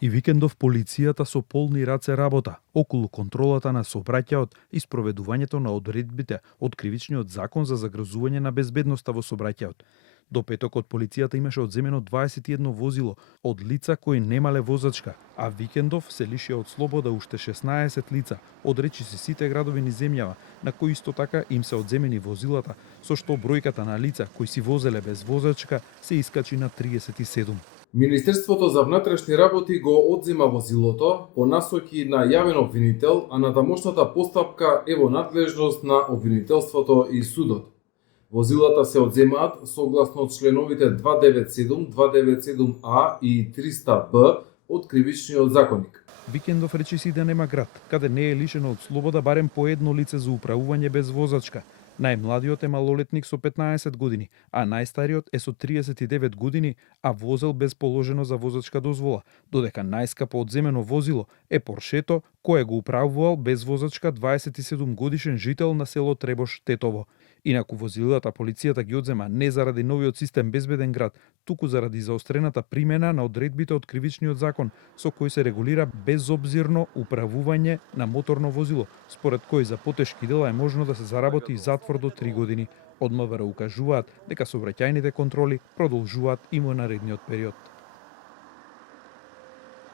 И викендов полицијата со полни раце работа околу контролата на сообраќајот и спроведувањето на одредбите од кривичниот закон за загрозување на безбедноста во сообраќајот. До петокот полицијата имаше одземено 21 возило од лица кои немале возачка, а викендов се лишија од слобода уште 16 лица од речиси сите градови низ земјава, на кои исто така им се одземени возилата, со што бројката на лица кои си возеле без возачка се искачи на 37. Министерството за внатрешни работи го одзема возилото по насоки на јавен обвинител, а натамошната постапка е во надлежност на обвинителството и судот. Возилата се одземаат согласно членовите 297, 297А и 300Б од Кривичниот законник. Викендов речиси да нема град, каде не е лишено од слобода барем по едно лице за управување без возачка. Најмладиот е малолетник со 15 години, а најстариот е со 39 години, а возел без положено за возачка дозвола, додека најскапо одземено возило е Поршето, кое го управувал без возачка 27 годишен жител на село Требош, Тетово. Инаку возилата полицијата ги одзема не заради новиот систем Безбеден град, туку заради заострената примена на одредбите од Кривичниот закон, со кој се регулира безобзирно управување на моторно возило, според кој за потешки дела е можно да се заработи и затвор до 3 години. Од МВР укажуваат дека сообраќајните контроли продолжуваат и во наредниот период.